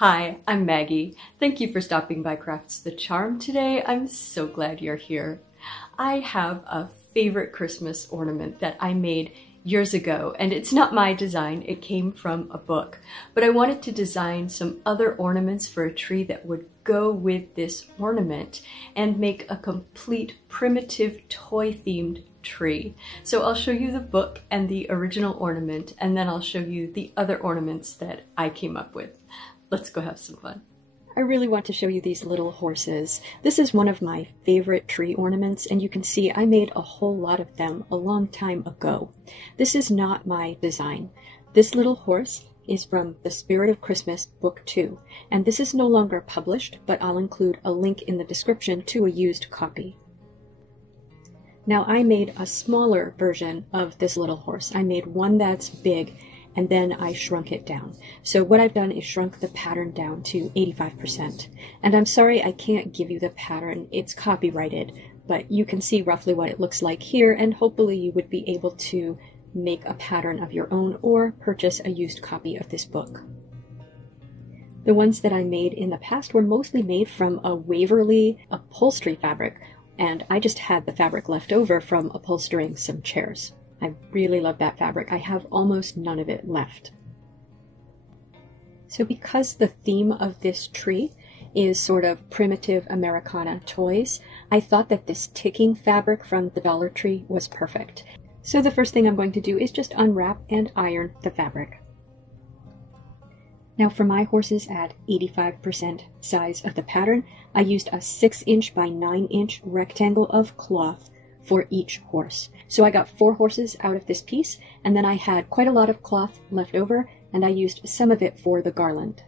Hi, I'm Maggie. Thank you for stopping by Crafts the Charm today. I'm so glad you're here. I have a favorite Christmas ornament that I made years ago, and it's not my design, it came from a book. But I wanted to design some other ornaments for a tree that would go with this ornament and make a complete primitive toy-themed tree. So I'll show you the book and the original ornament, and then I'll show you the other ornaments that I came up with. Let's go have some fun. I really want to show you these little horses. This is one of my favorite tree ornaments, and you can see I made a whole lot of them a long time ago. This is not my design. This little horse is from The Spirit of Christmas, Book 2, and this is no longer published, but I'll include a link in the description to a used copy. Now I made a smaller version of this little horse. I made one that's big, and then I shrunk it down. So what I've done is shrunk the pattern down to 85%. And I'm sorry I can't give you the pattern, it's copyrighted, but you can see roughly what it looks like here, and hopefully you would be able to make a pattern of your own or purchase a used copy of this book. The ones that I made in the past were mostly made from a Waverly upholstery fabric, and I just had the fabric left over from upholstering some chairs. I really love that fabric. I have almost none of it left. So because the theme of this tree is sort of primitive Americana toys, I thought that this ticking fabric from the Dollar Tree was perfect. So the first thing I'm going to do is just unwrap and iron the fabric. Now for my horses at 85% size of the pattern, I used a 6" by 9" rectangle of cloth for each horse. So I got 4 horses out of this piece, and then I had quite a lot of cloth left over, and I used some of it for the garland.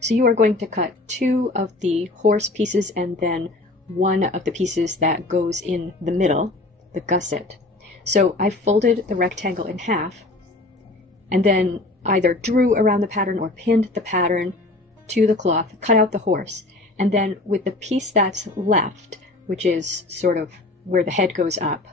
So you are going to cut 2 of the horse pieces and then 1 of the pieces that goes in the middle, the gusset. So I folded the rectangle in half, and then either drew around the pattern or pinned the pattern to the cloth, cut out the horse, and then with the piece that's left, which is sort of where the head goes up,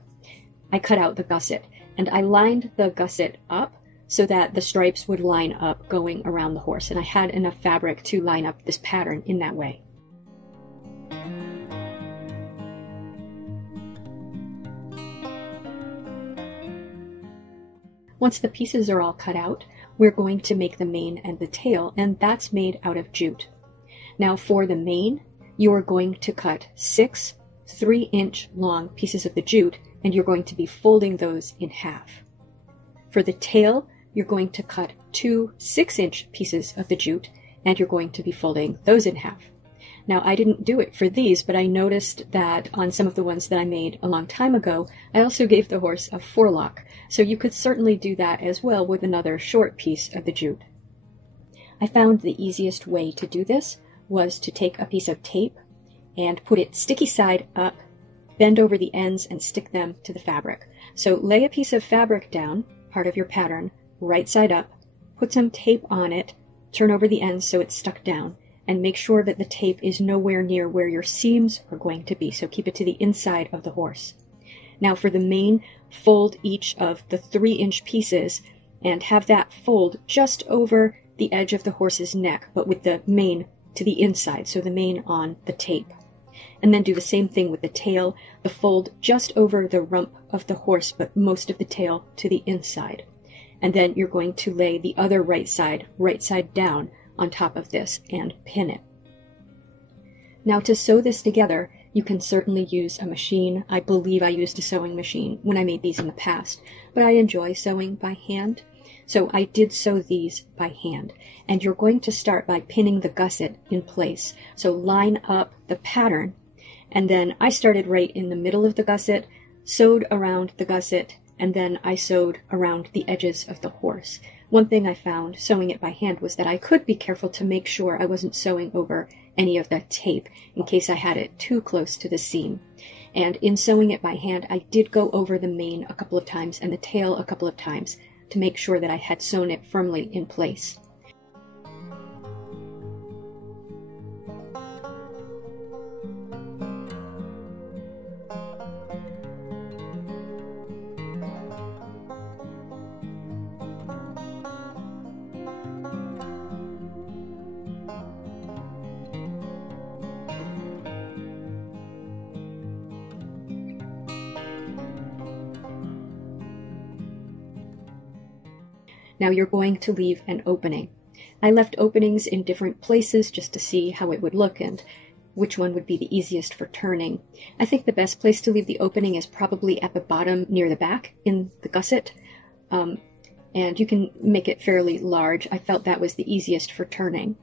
I cut out the gusset, and I lined the gusset up so that the stripes would line up going around the horse, and I had enough fabric to line up this pattern in that way. Once the pieces are all cut out, we're going to make the mane and the tail, and that's made out of jute. Now for the mane, you are going to cut 6 3" long pieces of the jute, and you're going to be folding those in half. For the tail, you're going to cut 2 6" pieces of the jute, and you're going to be folding those in half. Now I didn't do it for these, but I noticed that on some of the ones that I made a long time ago, I also gave the horse a forelock, so you could certainly do that as well with another short piece of the jute. I found the easiest way to do this was to take a piece of tape and put it sticky side up, bend over the ends, and stick them to the fabric. So lay a piece of fabric down, part of your pattern, right side up, put some tape on it, turn over the ends so it's stuck down, and make sure that the tape is nowhere near where your seams are going to be, so keep it to the inside of the horse. Now for the mane, fold each of the 3" pieces and have that fold just over the edge of the horse's neck, but with the mane to the inside, so the mane on the tape. And then do the same thing with the tail, the fold just over the rump of the horse, but most of the tail to the inside. And then you're going to lay the other right side down on top of this and pin it. Now to sew this together, you can certainly use a machine. I believe I used a sewing machine when I made these in the past, but I enjoy sewing by hand. So I did sew these by hand, and you're going to start by pinning the gusset in place. So line up the pattern, and then I started right in the middle of the gusset, sewed around the gusset, and then I sewed around the edges of the horse. One thing I found sewing it by hand was that I could be careful to make sure I wasn't sewing over any of the tape in case I had it too close to the seam. And in sewing it by hand, I did go over the mane a couple of times and the tail a couple of times to make sure that I had sewn it firmly in place. Now you're going to leave an opening. I left openings in different places just to see how it would look and which one would be the easiest for turning. I think the best place to leave the opening is probably at the bottom near the back in the gusset. And you can make it fairly large. I felt that was the easiest for turning.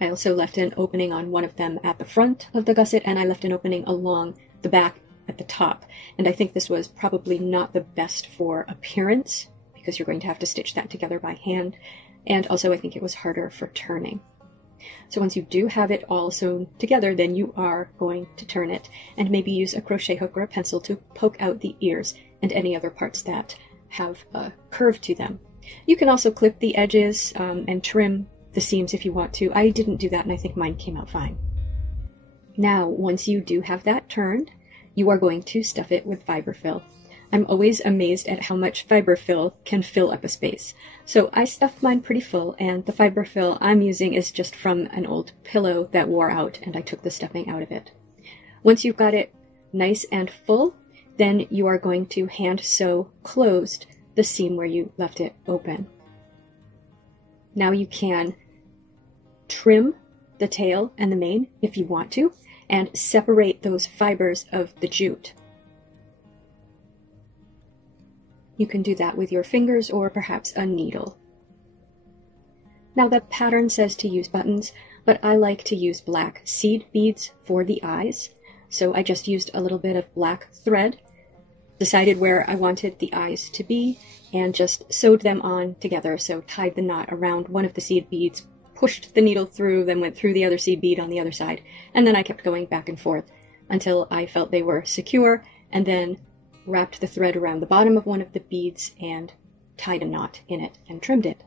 I also left an opening on one of them at the front of the gusset, and I left an opening along the back at the top. And I think this was probably not the best for appearance, because you're going to have to stitch that together by hand. And also I think it was harder for turning. So once you do have it all sewn together, then you are going to turn it and maybe use a crochet hook or a pencil to poke out the ears and any other parts that have a curve to them. You can also clip the edges and trim the seams if you want to. I didn't do that, and I think mine came out fine. Now, once you do have that turned, you are going to stuff it with fiberfill. I'm always amazed at how much fiberfill can fill up a space. So I stuffed mine pretty full, and the fiberfill I'm using is just from an old pillow that wore out, and I took the stuffing out of it. Once you've got it nice and full, then you are going to hand sew closed the seam where you left it open. Now you can trim the tail and the mane if you want to, and separate those fibers of the jute. You can do that with your fingers or perhaps a needle. Now the pattern says to use buttons, but I like to use black seed beads for the eyes. So I just used a little bit of black thread, decided where I wanted the eyes to be, and just sewed them on together. So tied the knot around one of the seed beads, pushed the needle through, then went through the other seed bead on the other side, and then I kept going back and forth until I felt they were secure, and then wrapped the thread around the bottom of one of the beads and tied a knot in it and trimmed it.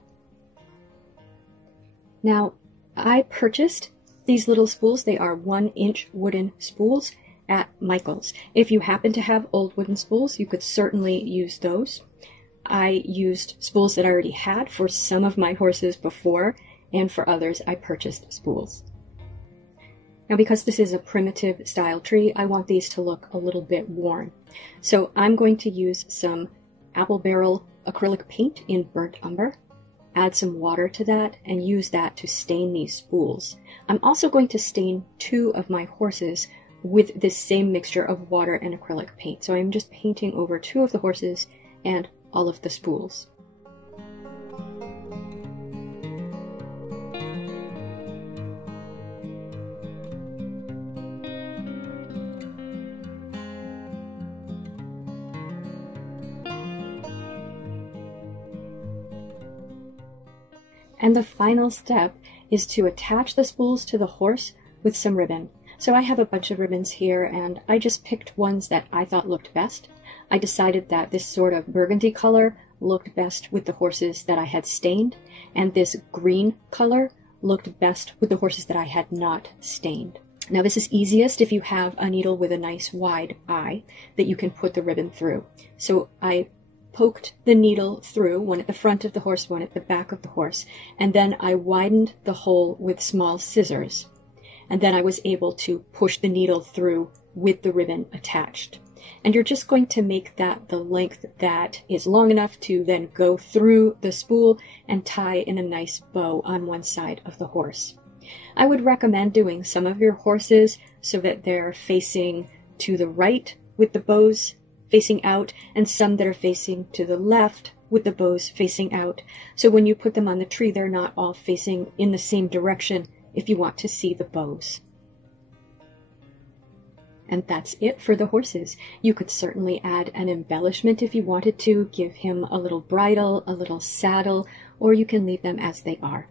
Now, I purchased these little spools. They are 1-inch wooden spools at Michael's. If you happen to have old wooden spools, you could certainly use those. I used spools that I already had for some of my horses before, and for others I purchased spools. Now, because this is a primitive style tree, I want these to look a little bit worn. So I'm going to use some apple barrel acrylic paint in burnt umber, add some water to that, and use that to stain these spools. I'm also going to stain 2 of my horses with this same mixture of water and acrylic paint. So I'm just painting over 2 of the horses and all of the spools. And the final step is to attach the spools to the horse with some ribbon. So I have a bunch of ribbons here, and I just picked ones that I thought looked best. I decided that this sort of burgundy color looked best with the horses that I had stained, and this green color looked best with the horses that I had not stained. Now this is easiest if you have a needle with a nice wide eye that you can put the ribbon through. So I poked the needle through, one at the front of the horse, one at the back of the horse, and then I widened the hole with small scissors. And then I was able to push the needle through with the ribbon attached. And you're just going to make that the length that is long enough to then go through the spool and tie in a nice bow on one side of the horse. I would recommend doing some of your horses so that they're facing to the right with the bows facing out, and some that are facing to the left with the bows facing out. So when you put them on the tree, they're not all facing in the same direction if you want to see the bows. And that's it for the horses. You could certainly add an embellishment if you wanted to, give him a little bridle, a little saddle, or you can leave them as they are.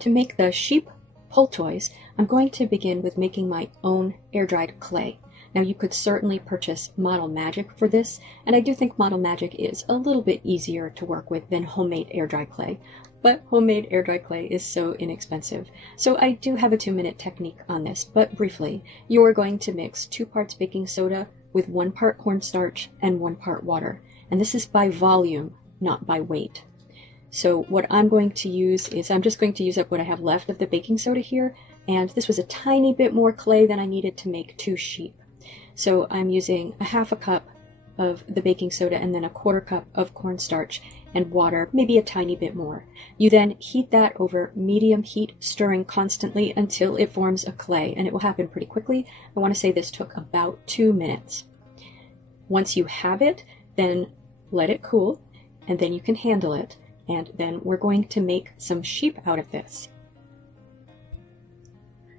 To make the sheep pull toys, I'm going to begin with making my own air-dried clay. Now you could certainly purchase Model Magic for this, and I do think Model Magic is a little bit easier to work with than homemade air-dried clay, but homemade air-dried clay is so inexpensive. So I do have a 2-minute technique on this, but briefly, you are going to mix 2 parts baking soda with 1 part cornstarch and 1 part water, and this is by volume, not by weight. So what I'm going to use is I'm just going to use up what I have left of the baking soda here, and this was a tiny bit more clay than I needed to make 2 sheep. So I'm using a half a cup of the baking soda and then a 1/4 cup of cornstarch and water, maybe a tiny bit more. You then heat that over medium heat, stirring constantly until it forms a clay, and it will happen pretty quickly. I want to say this took about 2 minutes. Once you have it, then let it cool, and then you can handle it. And then we're going to make some sheep out of this.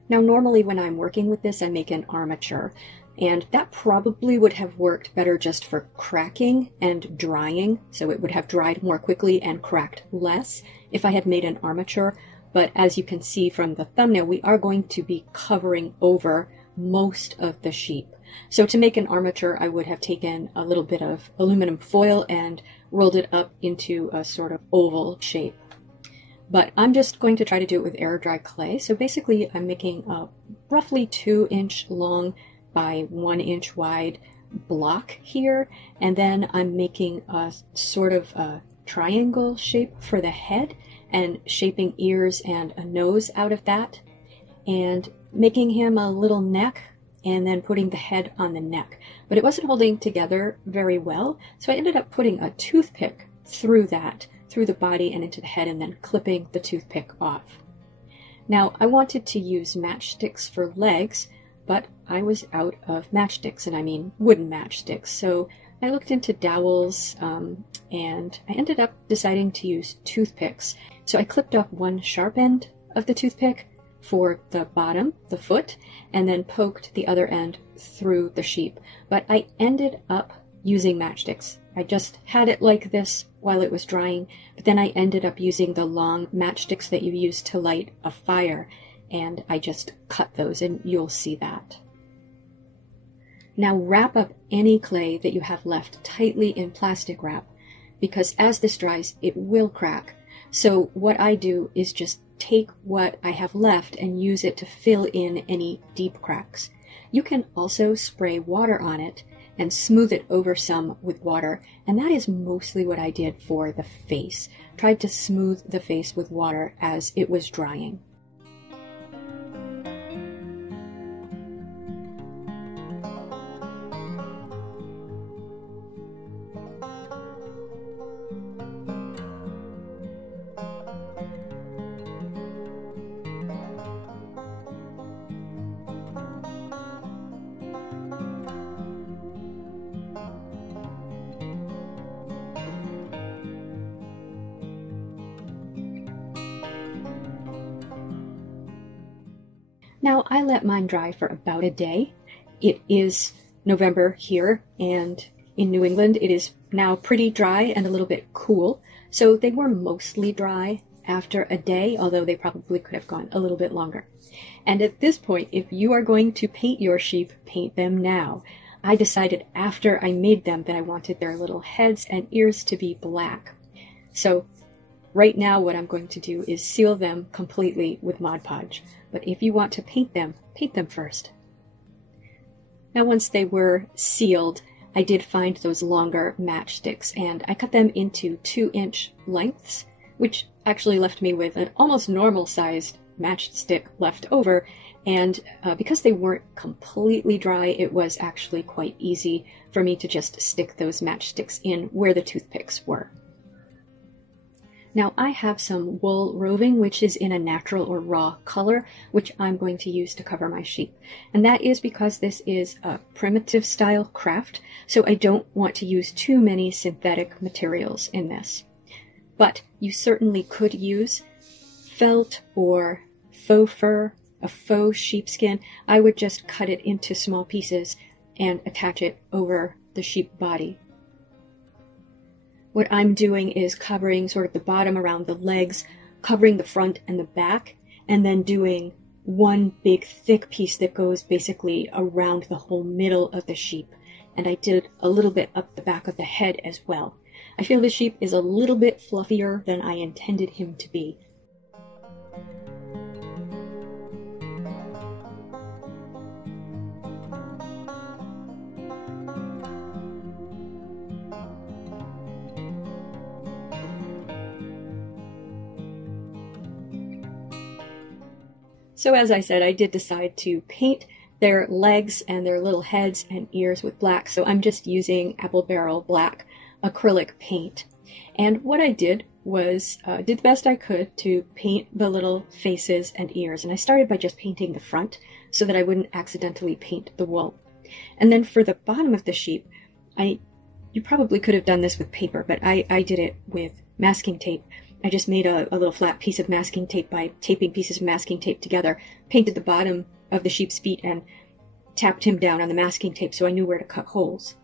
Now, normally when I'm working with this, I make an armature, and that probably would have worked better just for cracking and drying, so it would have dried more quickly and cracked less if I had made an armature. But as you can see from the thumbnail, we are going to be covering over most of the sheep. So to make an armature, I would have taken a little bit of aluminum foil and rolled it up into a sort of oval shape. But I'm just going to try to do it with air dry clay. So basically I'm making a roughly 2-inch long by 1-inch wide block here, and then I'm making a sort of a triangle shape for the head and shaping ears and a nose out of that, and making him a little neck, and then putting the head on the neck. But it wasn't holding together very well, so I ended up putting a toothpick through that, through the body and into the head, and then clipping the toothpick off. Now, I wanted to use matchsticks for legs, but I was out of matchsticks, and I mean wooden matchsticks. So I looked into dowels, and I ended up deciding to use toothpicks. So I clipped off one sharp end of the toothpick for the bottom, the foot, and then poked the other end through the sheep. But I ended up using matchsticks. I just had it like this while it was drying, but then I ended up using the long matchsticks that you use to light a fire, and I just cut those, and you'll see that. Now wrap up any clay that you have left tightly in plastic wrap, because as this dries, it will crack. So what I do is just take what I have left and use it to fill in any deep cracks. You can also spray water on it and smooth it over some with water, and that is mostly what I did for the face. Tried to smooth the face with water as it was drying. Now, I let mine dry for about a day. It is November here, and in New England it is now pretty dry and a little bit cool. So they were mostly dry after a day, although they probably could have gone a little bit longer. And at this point, if you are going to paint your sheep, paint them now. I decided after I made them that I wanted their little heads and ears to be black. So right now what I'm going to do is seal them completely with Mod Podge. But if you want to paint them first. Now once they were sealed, I did find those longer matchsticks, and I cut them into 2-inch lengths, which actually left me with an almost normal sized matchstick left over. And because they weren't completely dry, it was actually quite easy for me to just stick those matchsticks in where the toothpicks were. Now I have some wool roving, which is in a natural or raw color, which I'm going to use to cover my sheep. And that is because this is a primitive style craft, so I don't want to use too many synthetic materials in this. But you certainly could use felt or faux fur, a faux sheepskin. I would just cut it into small pieces and attach it over the sheep body. What I'm doing is covering sort of the bottom around the legs, covering the front and the back, and then doing one big thick piece that goes basically around the whole middle of the sheep. And I did a little bit up the back of the head as well. I feel the sheep is a little bit fluffier than I intended him to be. So as I said, I did decide to paint their legs and their little heads and ears with black, so I'm just using Apple Barrel black acrylic paint. And what I did was did the best I could to paint the little faces and ears, and I started by just painting the front so that I wouldn't accidentally paint the wool. And then for the bottom of the sheep, you probably could have done this with paper, but I did it with masking tape. I just made a little flat piece of masking tape by taping pieces of masking tape together, painted the bottom of the sheep's feet, and tapped him down on the masking tape so I knew where to cut holes.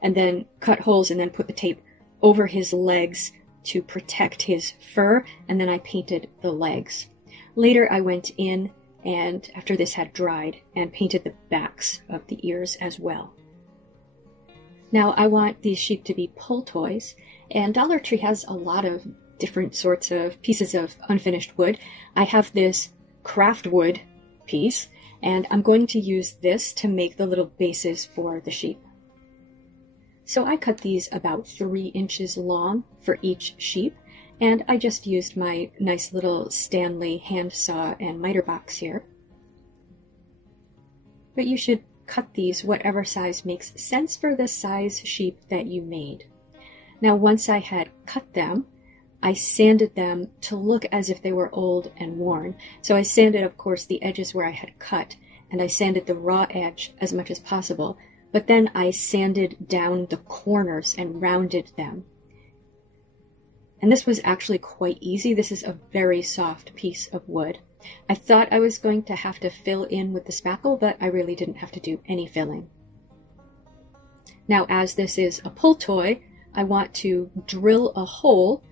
And then cut holes and then put the tape over his legs to protect his fur, and then I painted the legs. Later I went in, and after this had dried, and painted the backs of the ears as well. Now I want these sheep to be pull toys, and Dollar Tree has a lot of different sorts of pieces of unfinished wood. I have this craft wood piece, and I'm going to use this to make the little bases for the sheep. So I cut these about 3 inches long for each sheep, and I just used my nice little Stanley handsaw and mitre box here. But you should cut these whatever size makes sense for the size sheep that you made. Now once I had cut them, I sanded them to look as if they were old and worn. So I sanded, of course, the edges where I had cut, and I sanded the raw edge as much as possible. But then I sanded down the corners and rounded them. And this was actually quite easy. This is a very soft piece of wood. I thought I was going to have to fill in with the spackle, but I really didn't have to do any filling. Now, as this is a pull toy, I want to drill a hole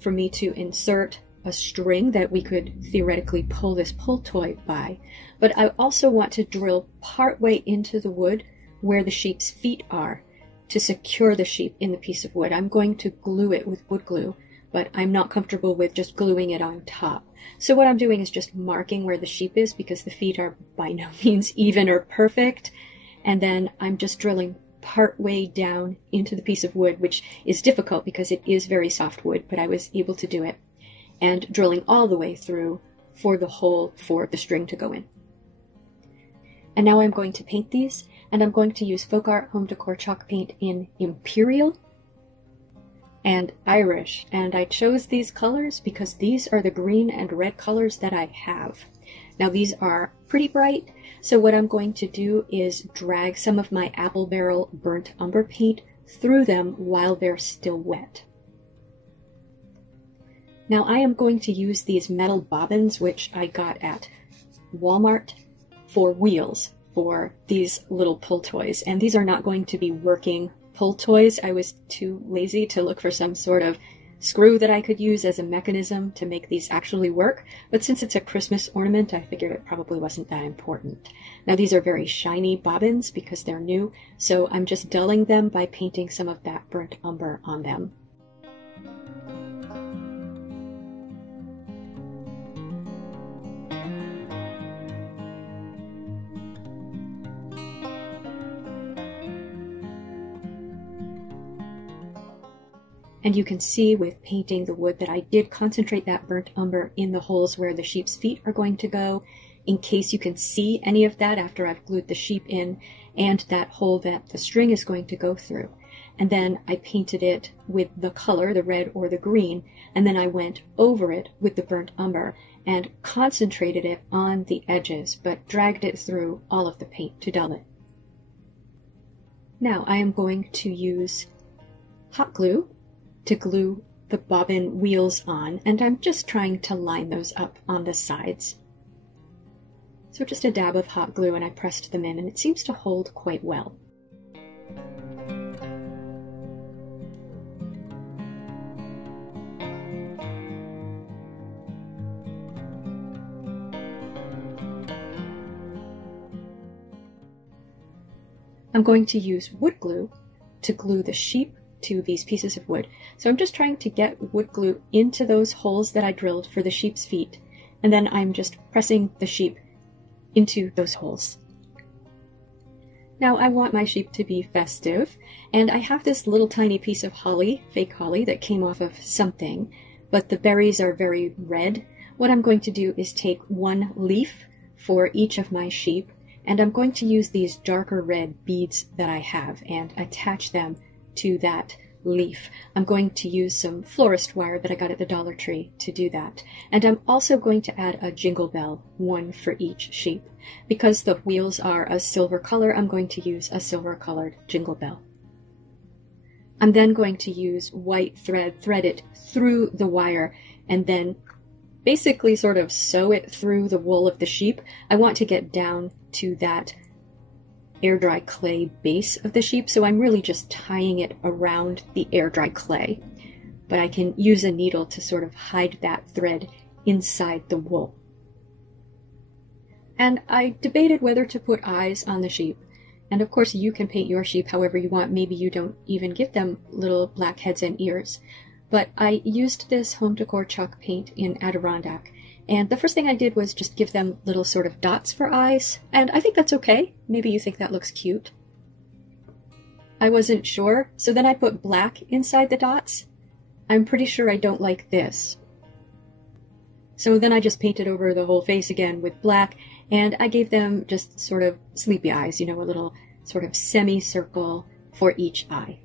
for me to insert a string that we could theoretically pull this pull toy by. But I also want to drill partway into the wood where the sheep's feet are to secure the sheep in the piece of wood. I'm going to glue it with wood glue, but I'm not comfortable with just gluing it on top. So what I'm doing is just marking where the sheep is, because the feet are by no means even or perfect. And then I'm just drilling part way down into the piece of wood, which is difficult because it is very soft wood, but I was able to do it. And drilling all the way through for the hole for the string to go in. And now I'm going to paint these, and I'm going to use Folk Art Home Decor chalk paint in Imperial and Irish. And I chose these colors because these are the green and red colors that I have. Now these are pretty bright, so what I'm going to do is drag some of my Apple Barrel burnt umber paint through them while they're still wet. Now I am going to use these metal bobbins, which I got at Walmart, for wheels for these little pull toys. And these are not going to be working pull toys. I was too lazy to look for some sort of screw that I could use as a mechanism to make these actually work. But since it's a Christmas ornament, I figured it probably wasn't that important. Now these are very shiny bobbins because they're new, so I'm just dulling them by painting some of that burnt umber on them. And you can see with painting the wood that I did concentrate that burnt umber in the holes where the sheep's feet are going to go, in case you can see any of that after I've glued the sheep in, and that hole that the string is going to go through. And then I painted it with the color, the red or the green, and then I went over it with the burnt umber and concentrated it on the edges, but dragged it through all of the paint to dull it. Now I am going to use hot glue to glue the bobbin wheels on, and I'm just trying to line those up on the sides. So just a dab of hot glue and I pressed them in, and it seems to hold quite well. I'm going to use wood glue to glue the sheep to these pieces of wood. So I'm just trying to get wood glue into those holes that I drilled for the sheep's feet, and then I'm just pressing the sheep into those holes. Now I want my sheep to be festive, and I have this little tiny piece of holly, fake holly, that came off of something, but the berries are very red. What I'm going to do is take one leaf for each of my sheep, and I'm going to use these darker red beads that I have and attach them to that leaf. I'm going to use some florist wire that I got at the Dollar Tree to do that. And I'm also going to add a jingle bell, one for each sheep. Because the wheels are a silver color, I'm going to use a silver colored jingle bell. I'm then going to use white thread, thread it through the wire, and then basically sort of sew it through the wool of the sheep. I want to get down to that air dry clay base of the sheep, so I'm really just tying it around the air dry clay. But I can use a needle to sort of hide that thread inside the wool. And I debated whether to put eyes on the sheep. And of course you can paint your sheep however you want. Maybe you don't even give them little black heads and ears. But I used this home decor chalk paint in Adirondack, and the first thing I did was just give them little sort of dots for eyes, and I think that's okay. Maybe you think that looks cute. I wasn't sure, so then I put black inside the dots. I'm pretty sure I don't like this. So then I just painted over the whole face again with black, and I gave them just sort of sleepy eyes, you know, a little sort of semicircle for each eye.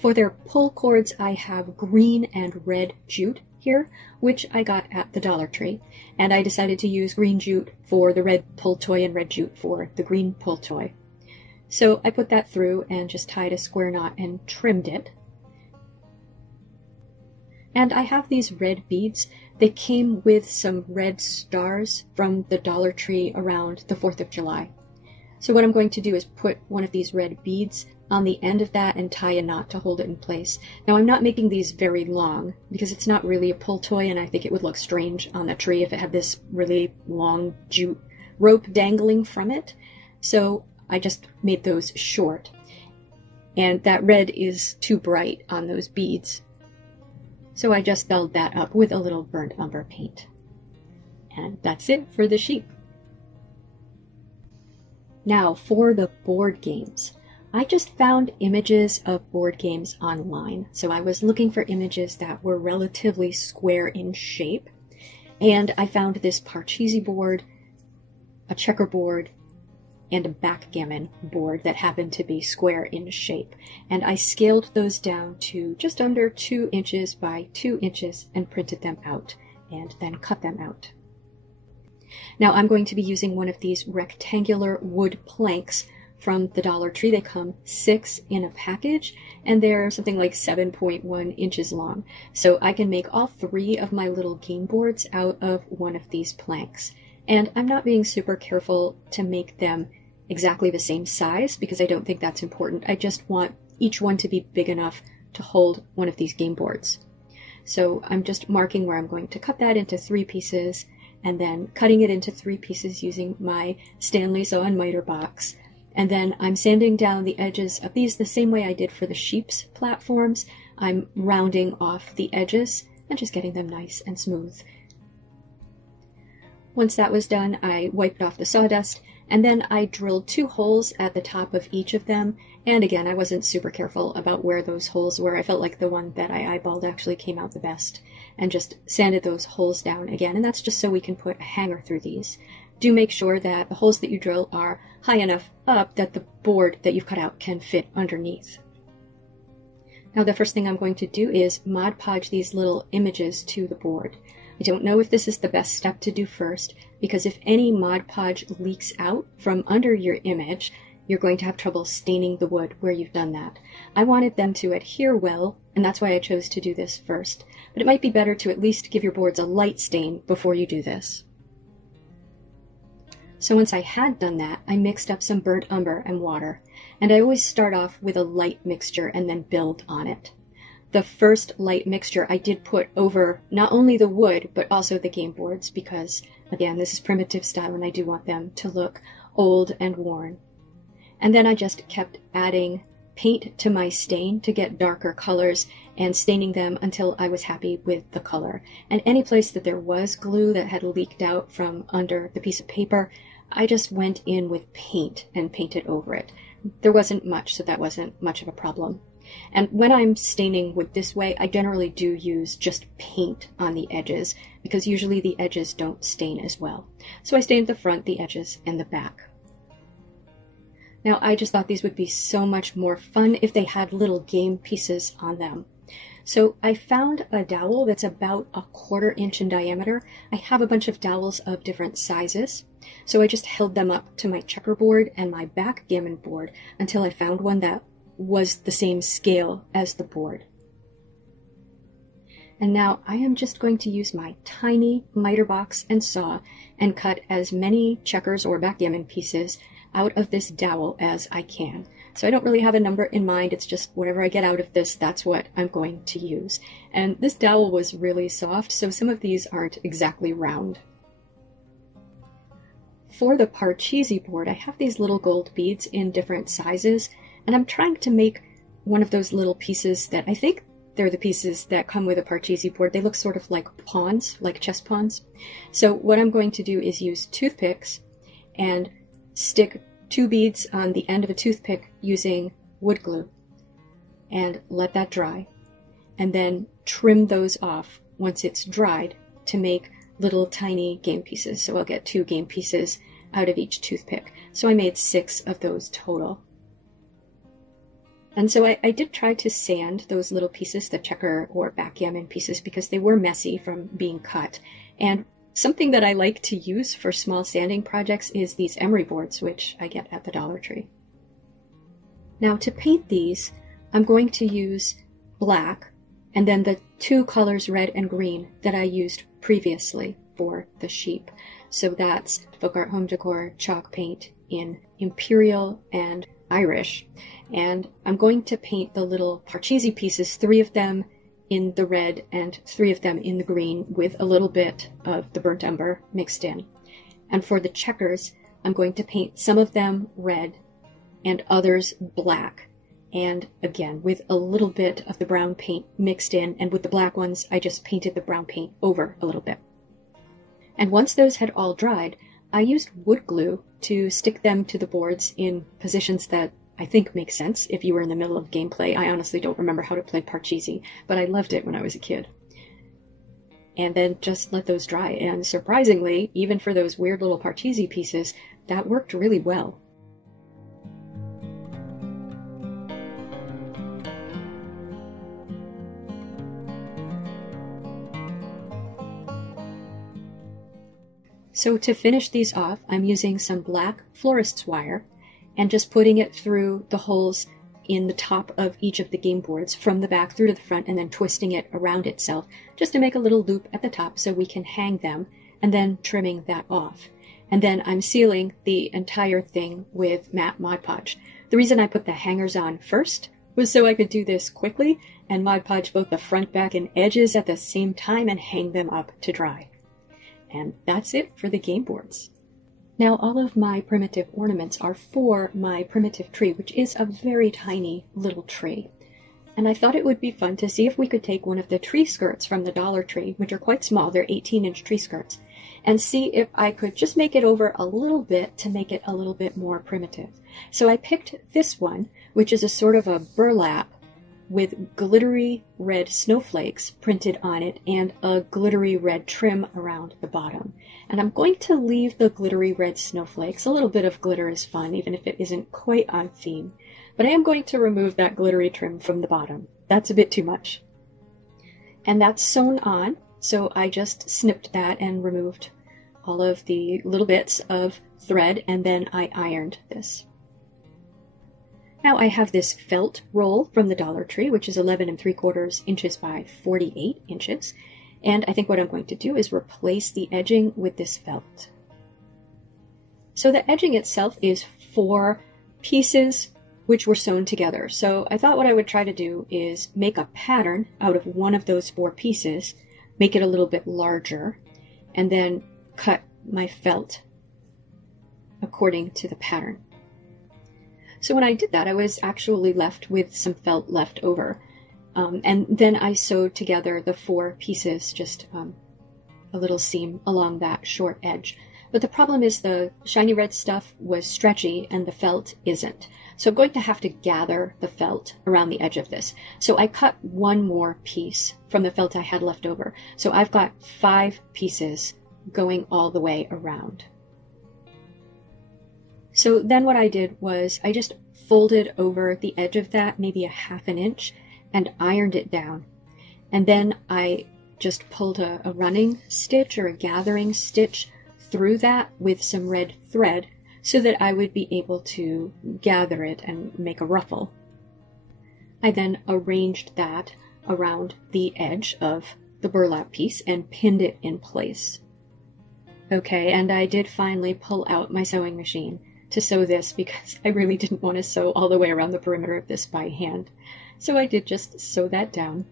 For their pull cords, I have green and red jute here, which I got at the Dollar Tree, and I decided to use green jute for the red pull toy and red jute for the green pull toy. So I put that through and just tied a square knot and trimmed it. And I have these red beads. They came with some red stars from the Dollar Tree around the 4th of July. So what I'm going to do is put one of these red beads on the end of that and tie a knot to hold it in place. Now I'm not making these very long because it's not really a pull toy, and I think it would look strange on the tree if it had this really long jute rope dangling from it. So I just made those short. And that red is too bright on those beads. So I just dulled that up with a little burnt umber paint. And that's it for the sheep. Now for the board games. I just found images of board games online, so I was looking for images that were relatively square in shape, and I found this Parcheesi board, a checkerboard, and a backgammon board that happened to be square in shape, and I scaled those down to just under 2 inches by 2 inches and printed them out, and then cut them out. Now I'm going to be using one of these rectangular wood planks from the Dollar Tree. They come 6 in a package, and they're something like 7.1 inches long. So I can make all 3 of my little game boards out of one of these planks. And I'm not being super careful to make them exactly the same size because I don't think that's important. I just want each one to be big enough to hold one of these game boards. So I'm just marking where I'm going to cut that into 3 pieces, and then cutting it into 3 pieces using my Stanley saw and miter box. And then I'm sanding down the edges of these the same way I did for the sheep's platforms. I'm rounding off the edges and just getting them nice and smooth. Once that was done, I wiped off the sawdust, and then I drilled 2 holes at the top of each of them. And again, I wasn't super careful about where those holes were. I felt like the one that I eyeballed actually came out the best, and just sanded those holes down again. And that's just so we can put a hanger through these. Do make sure that the holes that you drill are high enough up that the board that you've cut out can fit underneath. Now the first thing I'm going to do is Mod Podge these little images to the board. I don't know if this is the best step to do first, because if any Mod Podge leaks out from under your image, you're going to have trouble staining the wood where you've done that. I wanted them to adhere well, and that's why I chose to do this first, but it might be better to at least give your boards a light stain before you do this. So once I had done that, I mixed up some burnt umber and water, and I always start off with a light mixture and then build on it. The first light mixture I did put over not only the wood, but also the game boards, because, again, this is primitive style and I do want them to look old and worn. And then I just kept adding paint to my stain to get darker colors and staining them until I was happy with the color. And any place that there was glue that had leaked out from under the piece of paper, I just went in with paint and painted over it. There wasn't much, so that wasn't much of a problem. And when I'm staining wood this way, I generally do use just paint on the edges because usually the edges don't stain as well. So I stained the front, the edges, and the back. Now I just thought these would be so much more fun if they had little game pieces on them. So I found a dowel that's about 1/4 inch in diameter. I have a bunch of dowels of different sizes. So I just held them up to my checkerboard and my backgammon board until I found one that was the same scale as the board. And now I am just going to use my tiny miter box and saw and cut as many checkers or backgammon pieces out of this dowel as I can. So I don't really have a number in mind, it's just whatever I get out of this, that's what I'm going to use. And this dowel was really soft, so some of these aren't exactly round. For the Parcheesi board, I have these little gold beads in different sizes, and I'm trying to make one of those little pieces that I think they're the pieces that come with a Parcheesi board. They look sort of like pawns, like chess pawns. So what I'm going to do is use toothpicks and stick 2 beads on the end of a toothpick using wood glue and let that dry, and then trim those off once it's dried to make little tiny game pieces. So I'll get 2 game pieces out of each toothpick. So I made 6 of those total. And so I did try to sand those little pieces, the checker or backgammon pieces, because they were messy from being cut. And something that I like to use for small sanding projects is these emery boards, which I get at the Dollar Tree. Now to paint these, I'm going to use black and then the 2 colors red and green that I used previously for the sheep. So that's Folk Art Home Decor chalk paint in Imperial and Irish. And I'm going to paint the little Parcheesi pieces, 3 of them in the red and 3 of them in the green with a little bit of the burnt umber mixed in. And for the checkers, I'm going to paint some of them red and others black. And again, with a little bit of the brown paint mixed in, and with the black ones, I just painted the brown paint over a little bit. And once those had all dried, I used wood glue to stick them to the boards in positions that I think makes sense if you were in the middle of gameplay. I honestly don't remember how to play Parcheesi, but I loved it when I was a kid. And then just let those dry, and surprisingly, even for those weird little Parcheesi pieces, that worked really well. So to finish these off, I'm using some black florist's wire and just putting it through the holes in the top of each of the game boards from the back through to the front, and then twisting it around itself just to make a little loop at the top so we can hang them, and then trimming that off. And then I'm sealing the entire thing with matte Mod Podge. The reason I put the hangers on first was so I could do this quickly and Mod Podge both the front, back, and edges at the same time and hang them up to dry. And that's it for the game boards. Now all of my primitive ornaments are for my primitive tree, which is a very tiny little tree. And I thought it would be fun to see if we could take one of the tree skirts from the Dollar Tree, which are quite small, they're 18-inch tree skirts, and see if I could just make it over a little bit to make it a little bit more primitive. So I picked this one, which is a sort of a burlap with glittery red snowflakes printed on it and a glittery red trim around the bottom. And I'm going to leave the glittery red snowflakes. A little bit of glitter is fun, even if it isn't quite on theme. But I am going to remove that glittery trim from the bottom. That's a bit too much. And that's sewn on, so I just snipped that and removed all of the little bits of thread, and then I ironed this. Now I have this felt roll from the Dollar Tree, which is 11 3/4 inches by 48 inches. And I think what I'm going to do is replace the edging with this felt. So the edging itself is 4 pieces which were sewn together. So I thought what I would try to do is make a pattern out of one of those 4 pieces, make it a little bit larger, and then cut my felt according to the pattern. So when I did that, I was actually left with some felt left over. And then I sewed together the 4 pieces, just a little seam along that short edge. But the problem is the shiny red stuff was stretchy and the felt isn't. So I'm going to have to gather the felt around the edge of this. So I cut one more piece from the felt I had left over. So I've got 5 pieces going all the way around. So then what I did was I just folded over the edge of that maybe a 1/2 inch and ironed it down. And then I just pulled a running stitch or a gathering stitch through that with some red thread so that I would be able to gather it and make a ruffle. I then arranged that around the edge of the burlap piece and pinned it in place. Okay, and I did finally pull out my sewing machine to sew this because I really didn't want to sew all the way around the perimeter of this by hand. So I did just sew that down.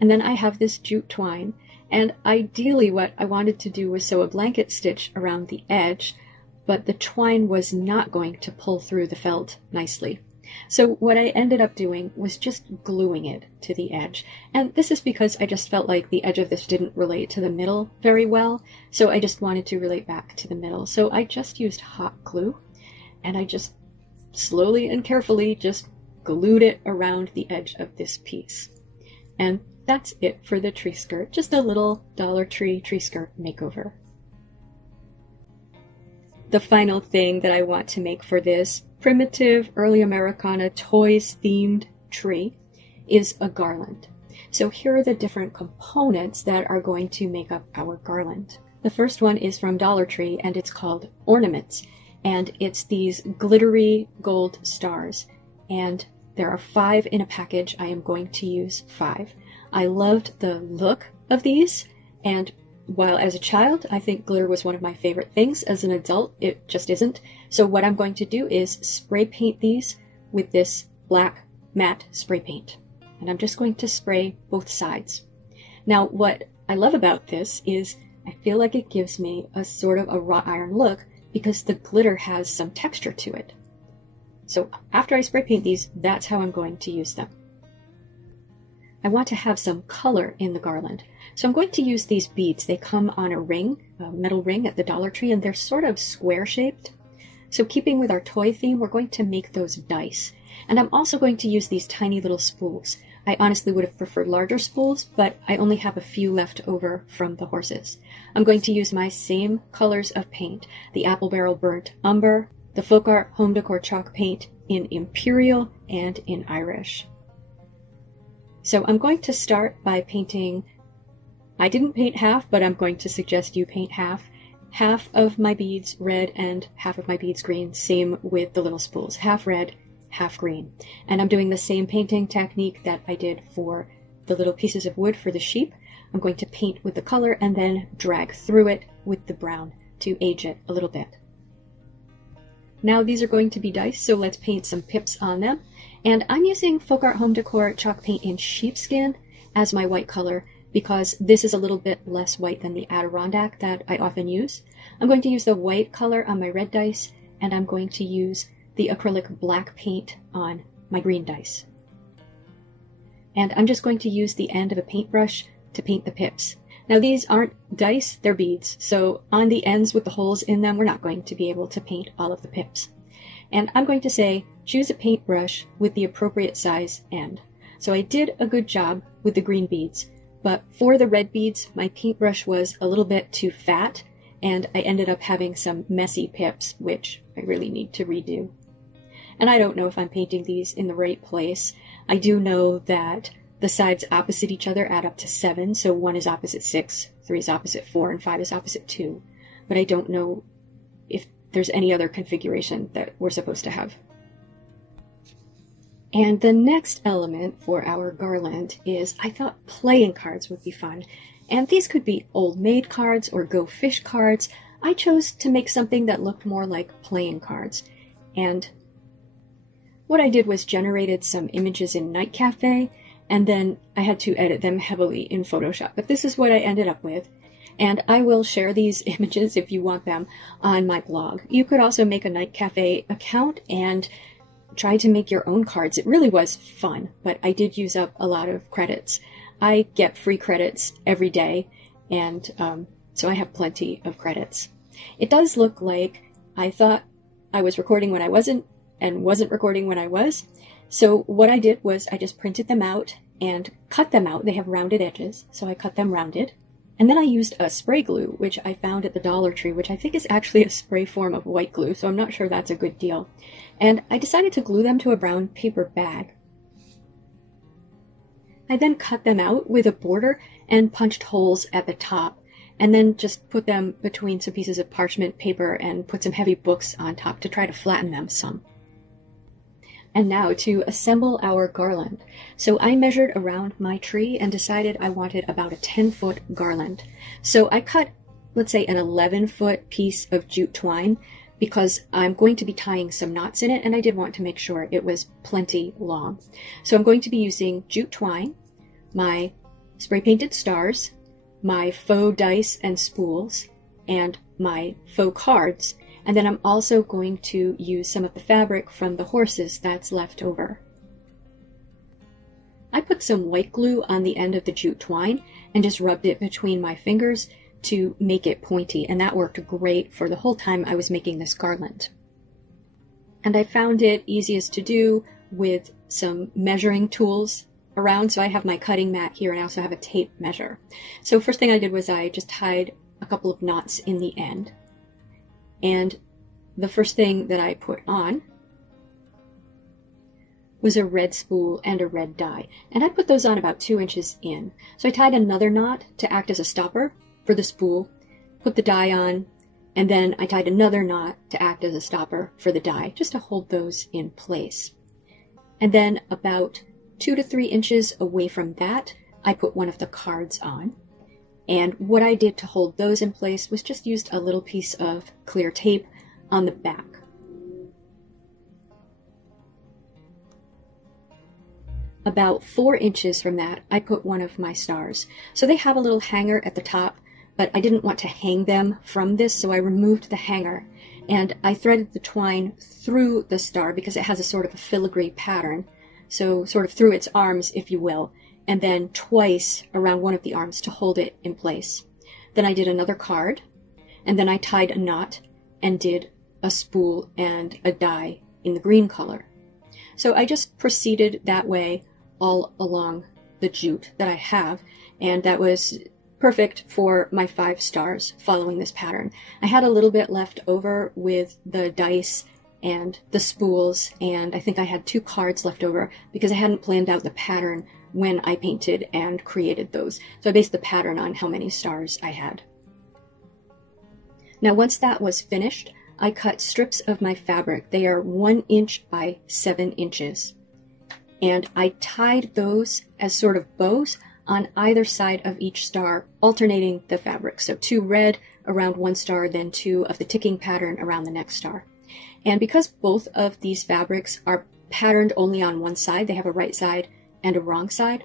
And then I have this jute twine, and ideally what I wanted to do was sew a blanket stitch around the edge, but the twine was not going to pull through the felt nicely. So what I ended up doing was just gluing it to the edge. And this is because I just felt like the edge of this didn't relate to the middle very well, so I just wanted to relate back to the middle. So I just used hot glue, and I just slowly and carefully just glued it around the edge of this piece. And that's it for the tree skirt, just a little Dollar Tree tree skirt makeover. The final thing that I want to make for this primitive early Americana toys themed tree is a garland. So here are the different components that are going to make up our garland. The first one is from Dollar Tree and it's called Ornaments, and it's these glittery gold stars, and there are 5 in a package. I am going to use 5. I loved the look of these, and while as a child I think glitter was one of my favorite things, as an adult it just isn't. So what I'm going to do is spray paint these with this black matte spray paint, and I'm just going to spray both sides. Now what I love about this is I feel like it gives me a sort of a wrought iron look because the glitter has some texture to it. So after I spray paint these, that's how I'm going to use them. I want to have some color in the garland. So I'm going to use these beads. They come on a ring, a metal ring at the Dollar Tree, and they're sort of square shaped. So keeping with our toy theme, we're going to make those dice. And I'm also going to use these tiny little spools. I honestly would have preferred larger spools, but I only have a few left over from the horses. I'm going to use my same colors of paint, the Apple Barrel Burnt Umber, the Folk Art Home Decor Chalk Paint in Imperial and in Irish. So I'm going to start by painting, I didn't paint half, but I'm going to suggest you paint half. Half of my beads red and half of my beads green, same with the little spools, half red, half green. And I'm doing the same painting technique that I did for the little pieces of wood for the sheep. I'm going to paint with the color and then drag through it with the brown to age it a little bit. Now these are going to be dice, so let's paint some pips on them. And I'm using Folk Art Home Decor Chalk Paint in Sheepskin as my white color because this is a little bit less white than the Adirondack that I often use. I'm going to use the white color on my red dice, and I'm going to use the acrylic black paint on my green dice. And I'm just going to use the end of a paintbrush to paint the pips. Now these aren't dice, they're beads, so on the ends with the holes in them, we're not going to be able to paint all of the pips. And I'm going to say, choose a paintbrush with the appropriate size end. So I did a good job with the green beads, but for the red beads, my paintbrush was a little bit too fat, and I ended up having some messy pips, which I really need to redo. And I don't know if I'm painting these in the right place. I do know that the sides opposite each other add up to 7, so 1 is opposite 6, 3 is opposite 4, and 5 is opposite 2. But I don't know if there's any other configuration that we're supposed to have. And the next element for our garland is, I thought playing cards would be fun. And these could be old maid cards or Go Fish cards. I chose to make something that looked more like playing cards. And what I did was generated some images in Night Cafe, and then I had to edit them heavily in Photoshop. But this is what I ended up with. And I will share these images if you want them on my blog. You could also make a Night Cafe account and try to make your own cards. It really was fun, but I did use up a lot of credits. I get free credits every day, and so I have plenty of credits. It does look like I thought I was recording when I wasn't, and wasn't recording when I was. So what I did was I just printed them out and cut them out. They have rounded edges, so I cut them rounded. And then I used a spray glue, which I found at the Dollar Tree, which I think is actually a spray form of white glue, so I'm not sure that's a good deal. And I decided to glue them to a brown paper bag. I then cut them out with a border and punched holes at the top, and then just put them between some pieces of parchment paper and put some heavy books on top to try to flatten them some. And now to assemble our garland. So I measured around my tree and decided I wanted about a 10-foot garland. So I cut, let's say, an 11-foot piece of jute twine because I'm going to be tying some knots in it, and I did want to make sure it was plenty long. So I'm going to be using jute twine, my spray painted stars, my faux dice and spools, and my faux cards. And then I'm also going to use some of the fabric from the horses that's left over. I put some white glue on the end of the jute twine and just rubbed it between my fingers to make it pointy, and that worked great for the whole time I was making this garland. And I found it easiest to do with some measuring tools around, so I have my cutting mat here and I also have a tape measure. So first thing I did was I just tied a couple of knots in the end. And the first thing that I put on was a red spool and a red die. And I put those on about 2 inches in. So I tied another knot to act as a stopper for the spool, put the die on, and then I tied another knot to act as a stopper for the die, just to hold those in place. And then about 2 to 3 inches away from that, I put one of the cards on. And what I did to hold those in place was just used a little piece of clear tape on the back. About 4 inches from that, I put one of my stars. So they have a little hanger at the top, but I didn't want to hang them from this, so I removed the hanger. And I threaded the twine through the star because it has a sort of a filigree pattern, so sort of through its arms, if you will, and then twice around one of the arms to hold it in place. Then I did another card, and then I tied a knot and did a spool and a die in the green color. So I just proceeded that way all along the jute that I have, and that was perfect for my 5 stars following this pattern. I had a little bit left over with the dice and the spools, and I think I had 2 cards left over because I hadn't planned out the pattern when I painted and created those. So I based the pattern on how many stars I had. Now once that was finished, I cut strips of my fabric. They are 1 inch by 7 inches. And I tied those as sort of bows on either side of each star, alternating the fabric. So 2 red around one star, then 2 of the ticking pattern around the next star. And because both of these fabrics are patterned only on one side, they have a right side and a wrong side,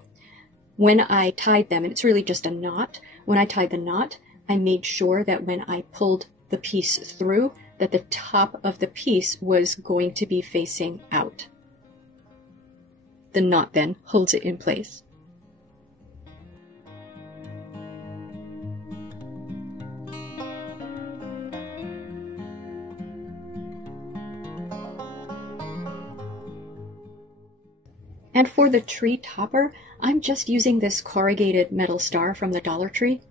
when I tied them, and it's really just a knot, when I tied the knot, I made sure that when I pulled the piece through, that the top of the piece was going to be facing out. The knot then holds it in place. And for the tree topper, I'm just using this corrugated metal star from the Dollar Tree.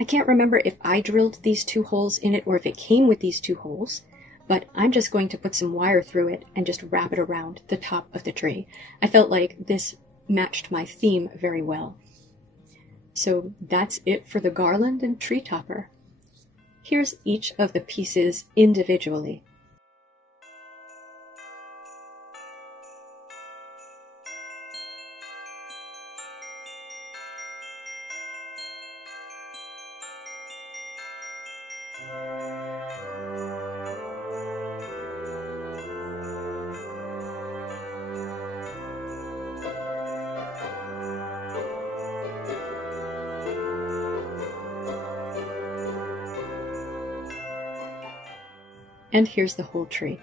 I can't remember if I drilled these 2 holes in it or if it came with these 2 holes, but I'm just going to put some wire through it and just wrap it around the top of the tree. I felt like this matched my theme very well. So that's it for the garland and tree topper. Here's each of the pieces individually. And here's the whole tree.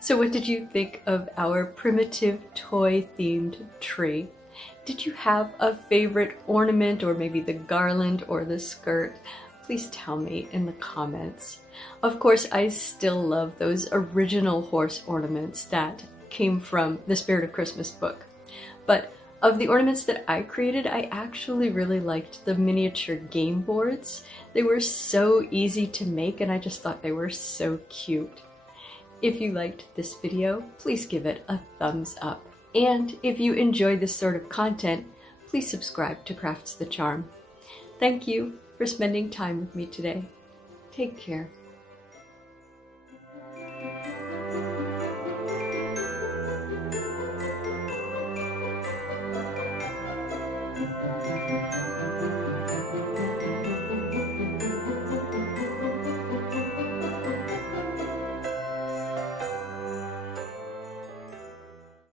So what did you think of our primitive toy-themed tree? Did you have a favorite ornament, or maybe the garland or the skirt? Please tell me in the comments. Of course, I still love those original horse ornaments that came from the Spirit of Christmas book. But of the ornaments that I created, I actually really liked the miniature game boards. They were so easy to make, and I just thought they were so cute. If you liked this video, please give it a thumbs up. And if you enjoy this sort of content, please subscribe to Crafts the Charm. Thank you for spending time with me today. Take care.